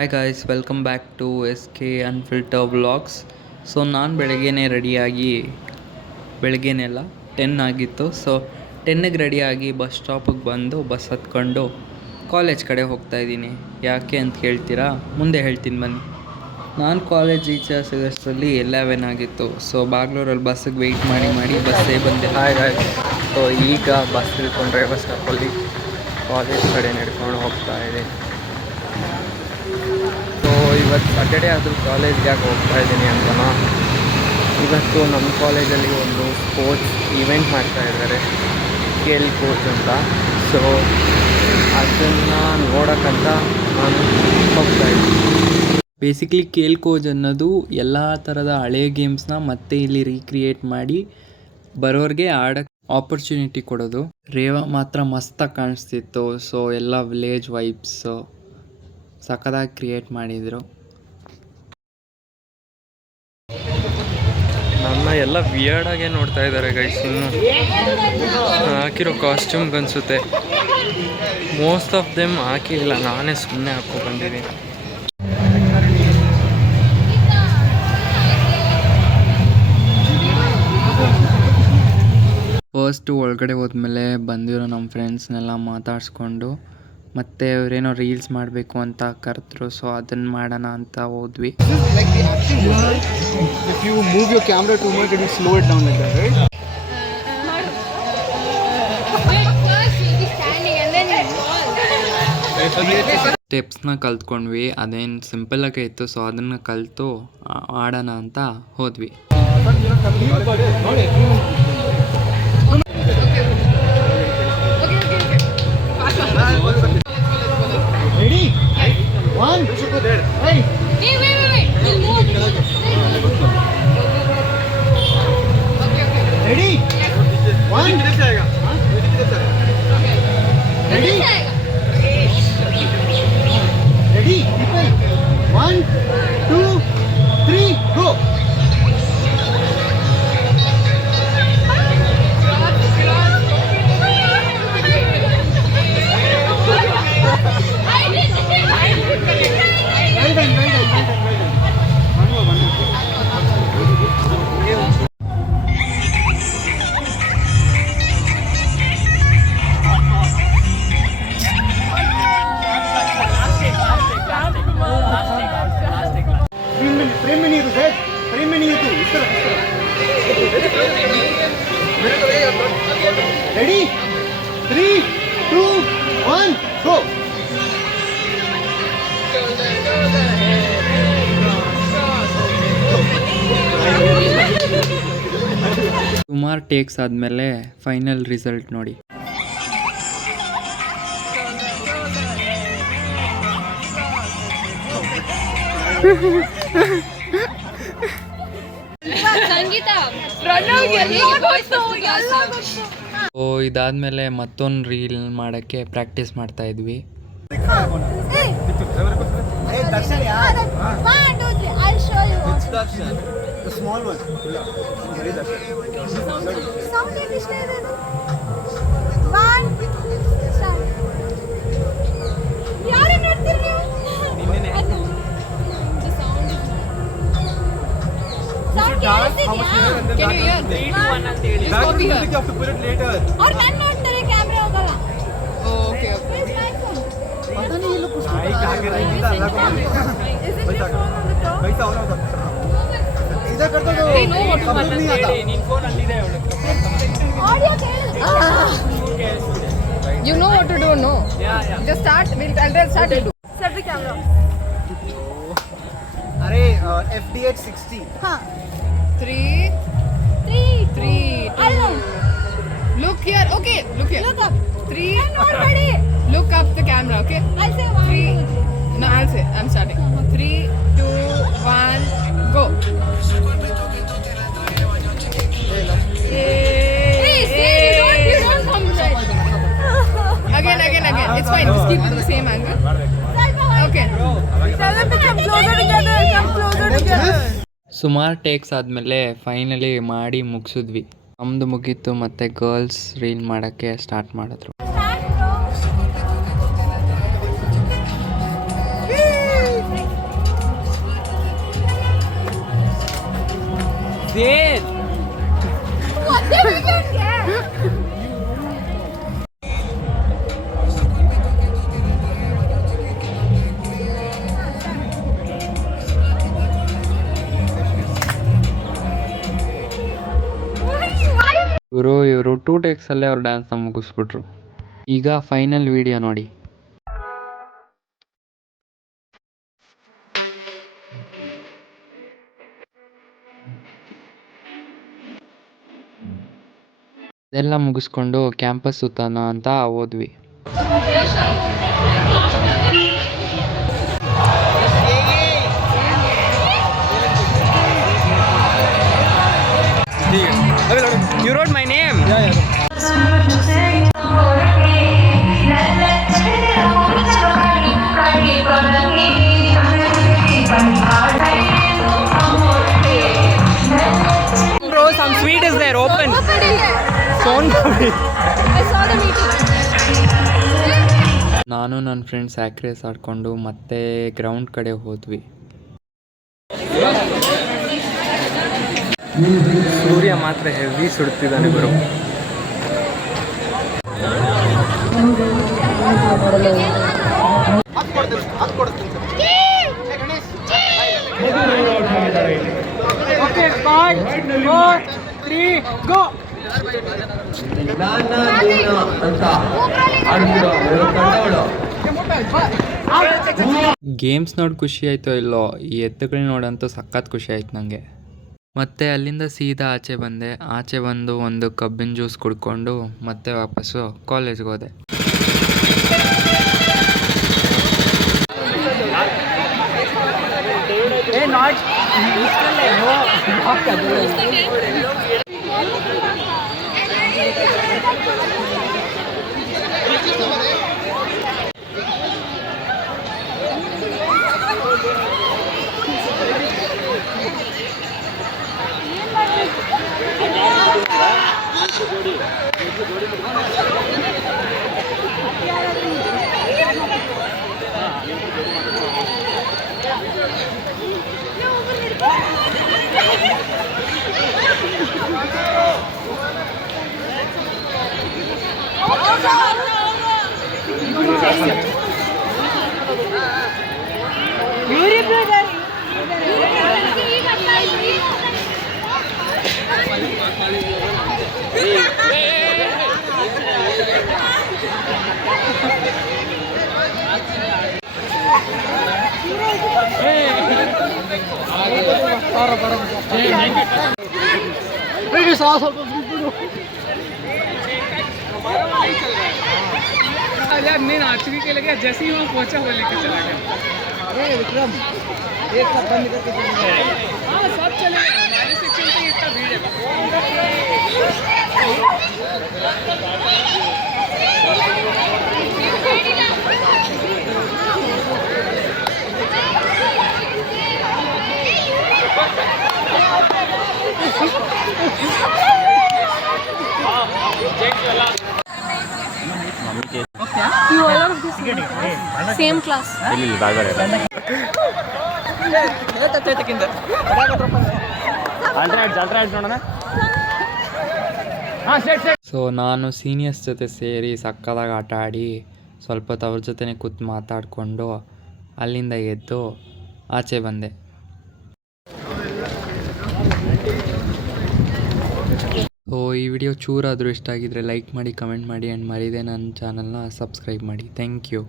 Hi guys, welcome back to SK unfiltered vlogs. So ನಾನು ಬೆಳಗ್ಗೆನೇ ರೆಡಿಯಾಗಿ, ಬೆಳಗ್ಗೆನೆಲ್ಲ 10 ಆಗಿತ್ತು. ಸೊ 10ಗೆ ರೆಡಿಯಾಗಿ ಬಸ್ ಸ್ಟಾಪಿಗೆ ಬಂದು ಬಸ್ ಹತ್ಕೊಂಡು ಕಾಲೇಜ್ ಕಡೆ ಹೋಗ್ತಾಯಿದ್ದೀನಿ. ಯಾಕೆ ಅಂತ ಕೇಳ್ತೀರಾ? ಮುಂದೆ ಹೇಳ್ತೀನಿ ಬನ್ನಿ. ನಾನು ಕಾಲೇಜ್ ರೀಚ್ ಆಗೋಷ್ಟರಲ್ಲಿ 11 ಆಗಿತ್ತು. ಸೊ ಬ್ಯಾಂಗ್ಳೂರಲ್ಲಿ ಬಸ್ಸಿಗೆ ವೆಯ್ಟ್ ಮಾಡಿ ಬಸ್ಸೇ ಬಂದೆ. ಹಾಯ್ ಗಾಯ್ಸ್, ಸೊ ಈಗ ಬಸ್ ಇಳ್ಕೊಂಡ್ರೆ ಬಸ್ ಸ್ಟಾಪಲ್ಲಿ ಕಾಲೇಜ್ ಕಡೆ ನಡ್ಕೊಂಡು ಹೋಗ್ತಾ ಇದೆ. ಸೊ ಇವತ್ತು ಸಾಟರ್ಡೇ ಆದರೂ ಕಾಲೇಜ್ಗೆ ಯಾಕೆ ಹೋಗ್ತಾ ಇದ್ದೀನಿ ಅಂತನಾ, ಇವತ್ತು ನಮ್ಮ ಕಾಲೇಜಲ್ಲಿ ಒಂದು ಸ್ಪೋರ್ಟ್ಸ್ ಈವೆಂಟ್ ಮಾಡ್ತಾ ಇದ್ದಾರೆ, KL ಕೋಚ್ ಅಂತ. ಸೊ ಅದನ್ನು ನೋಡೋಕ್ಕಂತ ನಾನು ಹೋಗ್ತಾ ಇದ್ದೀನಿ. ಬೇಸಿಕ್ಲಿ KL ಕೋಚ್ ಅನ್ನೋದು ಎಲ್ಲ ಥರದ ಹಳೆಯ ಗೇಮ್ಸ್ನ ಮತ್ತೆ ಇಲ್ಲಿ ರೀಕ್ರಿಯೇಟ್ ಮಾಡಿ ಬರೋರಿಗೆ ಆಡೋಕ್ಕೆ ಆಪರ್ಚುನಿಟಿ ಕೊಡೋದು. ರೇವಾ ಮಾತ್ರ ಮಸ್ತಾಗಿ ಕಾಣಿಸ್ತಿತ್ತು. ಸೊ ಎಲ್ಲ ವಿಲೇಜ್ ವೈಬ್ಸು ಸಖತ್ತಾಗಿ ಕ್ರಿಯೇಟ್ ಮಾಡಿದರು. ನನ್ನ ಎಲ್ಲ ವಿಯರ್ಡಾಗೆ ನೋಡ್ತಾ ಇದ್ದಾರೆ ಗೈಸ್. ಇನ್ನು ಹಾಕಿರೋ ಕಾಸ್ಟ್ಯೂಮ್ಗೆ ಅನಿಸುತ್ತೆ ಮೋಸ್ಟ್ ಆಫ್ ದೆಮ್ ಹಾಕಿಲ್ಲ, ನಾನೇ ಸುಮ್ಮನೆ ಹಾಕೋ ಬಂದಿದ್ದೀನಿ. ಫಸ್ಟು ಒಳಗಡೆ ಹೋದ್ಮೇಲೆ ಬಂದಿರೋ ನಮ್ಮ ಫ್ರೆಂಡ್ಸ್ನೆಲ್ಲ ಮಾತಾಡಿಸ್ಕೊಂಡು ಮತ್ತೆ ಅವರೇನೋ ರೀಲ್ಸ್ ಮಾಡಬೇಕು ಅಂತ ಕರೆದ್ರು. ಸೊ ಅದನ್ನು ಮಾಡೋಣ ಅಂತ ಹೋದ್ವಿ. ಸ್ಟೆಪ್ಸ್ನ ಕಲ್ತ್ಕೊಂಡ್ವಿ, ಅದೇನು ಸಿಂಪಲ್ಲಾಗೇ ಇತ್ತು. ಸೊ ಅದನ್ನು ಕಲಿತು ಆಡೋಣ ಅಂತ ಹೋದ್ವಿ. Ready? One. Hey. Wait. Ready? One. Ready? Ready? People. 1, 2, 3, go. Ready? 3, 2, 1, go! ಸುಮಾರು ಟೇಕ್ಸ್ ಆದಮೇಲೆ ಫೈನಲ್ ರಿಸಲ್ಟ್ ನೋಡಿ. ಸೊ ಇದಾದ್ಮೇಲೆ ಮತ್ತೊಂದು ರೀಲ್ ಮಾಡೋಕ್ಕೆ ಪ್ರಾಕ್ಟೀಸ್ ಮಾಡ್ತಾ ಇದ್ವಿ. Can you hear? 3, 2, 1 ಅಂತ ಹೇಳಿ. You have to put it later. और ನಾನು ನೋಡ್ತಾರೆ ಕ್ಯಾಮೆರಾ ಹೋಗಲ್ಲ. Okay. ಪता नहीं ये लोग कुछ आगे रहेगा अलग होगा. पैसा हो रहा होगा. इधर कर दो. नहीं नो what to नहीं आता. ನಿನ್ನ ಫೋನ್ ಅಲ್ಲಿ ಇದೆ ಅವಳು. ಆಡಿಯೋ ಕೇಳು. You know what to do, no? Yeah. Just start. I'll start it. Set the camera. अरे FD8 60. हाँ. 3, 2, look here. Okay, look here. Look up. 3. I'm not ready. Look up the camera. Okay. I'll say 1. 3. No, I'll say. I'm starting. 3, 2, 1, go. You don't come right. Again. It's fine. Just keep it the same angle. Okay. Come closer together. ಸುಮಾರು takes ಆದಮೇಲೆ finally ಮಾಡಿ ಮುಗಿಸಿದ್ವಿ. ನಮ್ಮದು ಮುಗೀತು, ಮತ್ತು girls reel ಮಾಡೋಕ್ಕೆ start ಮಾಡಿದ್ರು. ಒಂದೇ weekend-ಗೆ? ಇವರು 2 ಟೇಕ್ಸಲ್ಲೇ ಅವ್ರು ಡ್ಯಾನ್ಸ್ನ ಮುಗಿಸ್ಬಿಟ್ರು. ಈಗ ಫೈನಲ್ ವಿಡಿಯೋ ನೋಡಿ. ಇದೆಲ್ಲ ಮುಗಿಸ್ಕೊಂಡು ಕ್ಯಾಂಪಸ್ ಸುತ್ತಾನ ಅಂತ ಹೋದ್ವಿ. You wrote my name? Yeah. Bro, some sweet is there. Open. Phone. I saw the meeting. ನಾನು ನನ್ನ ಫ್ರೆಂಡ್ಸ್ ಆಕ್ರೇಸ್ ಆಡ್ಕೊಂಡು ಮತ್ತೆ ಗ್ರೌಂಡ್ ಕಡೆ ಹೋದ್ವಿ. ಸೂರ್ಯ ಮಾತ್ರ ಹೆವಿ ಸುಡ್ತಿದ್ದಾನೆ ಗುರು. ಗೇಮ್ಸ್ ನೋಡಿ ಖುಷಿ ಆಯ್ತೋ ಇಲ್ಲೋ, ಈ ಎತ್ತುಗಳನ್ನ ನೋಡಂತೂ ಸಖತ್ ಖುಷಿ ಆಯ್ತು ನನಗೆ. ಮತ್ತೆ ಅಲ್ಲಿಂದ ಸೀದಾ ಆಚೆ ಬಂದು ಒಂದು ಕಬ್ಬಿನ ಜ್ಯೂಸ್ ಕುಡ್ಕೊಂಡು ಮತ್ತೆ ವಾಪಸ್ಸು ಕಾಲೇಜ್ಗೆ ಹೋದೆ. यार नहीं आरसीबी के लगे, जैसे ही वहाँ पहुंचा वो लेके चला गया। अरे विक्रम एक सब बंद करके चले गए। हाँ सब चले गए, हमारे सेक्शन पे इतना भीड़ है। You all are of the same class. So ನಾನು ಸೀನಿಯರ್ಸ್ ಜೊತೆ ಸೇರಿ ಸಕ್ಕದಾಗಿ ಆಟ ಆಡಿ ಸ್ವಲ್ಪ ಹೊತ್ತು ಅವ್ರ ಜೊತೆನೇ ಕೂತು ಮಾತಾಡಿಕೊಂಡು ಅಲ್ಲಿಂದ ಎದ್ದು ಆಚೆ ಬಂದೆ. ಸೊ ಈ ವಿಡಿಯೋ ಚೂರಾದರೂ ಇಷ್ಟ ಆಗಿದ್ರೆ ಲೈಕ್ ಮಾಡಿ, ಕಮೆಂಟ್ ಮಾಡಿ ಆ್ಯಂಡ್ ಮರಿದೆ ನನ್ನ ಚಾನಲ್ನ ಸಬ್ಸ್ಕ್ರೈಬ್ ಮಾಡಿ. Thank you.